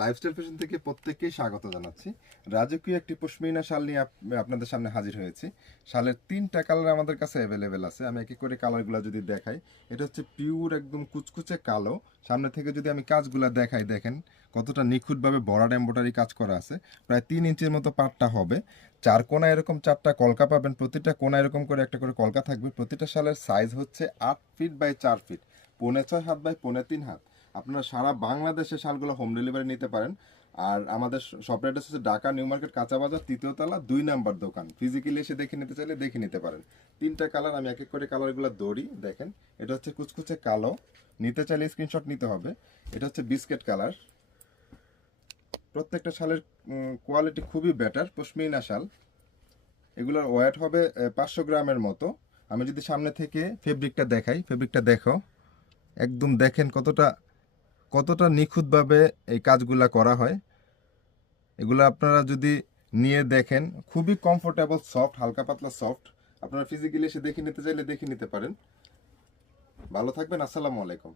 Lifestyle fashion থেকে প্রত্যেককেই স্বাগত জানাচ্ছি। রাজকীয় একটি পশমিনা শাল নিয়ে আপনাদের সামনে হাজির হয়েছি। শালের তিনটা কালার আমাদের কাছে অ্যাভেলেবেল আছে। আমি এক এক করে কালারগুলো যদি দেখাই, এটা হচ্ছে পিওর একদম কুচকুচে কালো। সামনে থেকে যদি আমি কাজগুলো দেখাই, দেখেন কতটা নিখুঁতভাবে বরাড এম্বোটারি কাজ করা আছে। প্রায় তিন ইঞ্চির মতো পাটটা হবে। চার কোনা এরকম চারটা কলকা পাবেন। প্রতিটা কোনা এরকম করে একটা করে কলকা থাকবে। প্রতিটা শালের সাইজ হচ্ছে আট ফিট বাই চার ফিট পৌনে ছয় হাত বাই পৌনে তিন হাত। আপনারা সারা বাংলাদেশে শালগুলো হোম ডেলিভারি নিতে পারেন। আর আমাদের শপ অ্যাড্রেস হচ্ছে ঢাকা নিউ মার্কেট, কাঁচা বাজার, তৃতীয় তলা, দুই নাম্বার দোকান। ফিজিক্যালি এসে দেখে নিতে চাইলে দেখে নিতে পারেন। তিনটা কালার আমি এক এক করে কালারগুলো দৌড়ি দেখেন। এটা হচ্ছে কুচকুচে কালো। নিতে চাইলে স্ক্রিনশট নিতে হবে। এটা হচ্ছে বিস্কেট কালার প্রত্যেকটা শালের কোয়ালিটি খুবই বেটার পশমিনা শাল। এগুলোর ওয়েট হবে পাঁচশো গ্রামের মতো। আমি যদি সামনে থেকে ফেব্রিকটা দেখাই ফেব্রিকটা দেখো। একদম দেখেন কতটা কতটা নিখুঁতভাবে এই কাজগুলা করা হয়, এগুলো আপনারা যদি নিয়ে দেখেন, খুবই কমফোর্টেবল সফট হালকা পাতলা সফট আপনারা ফিজিক্যালি এসে দেখে নিতে চাইলে দেখে নিতে পারেন। ভালো থাকবেন, আসসালামু আলাইকুম।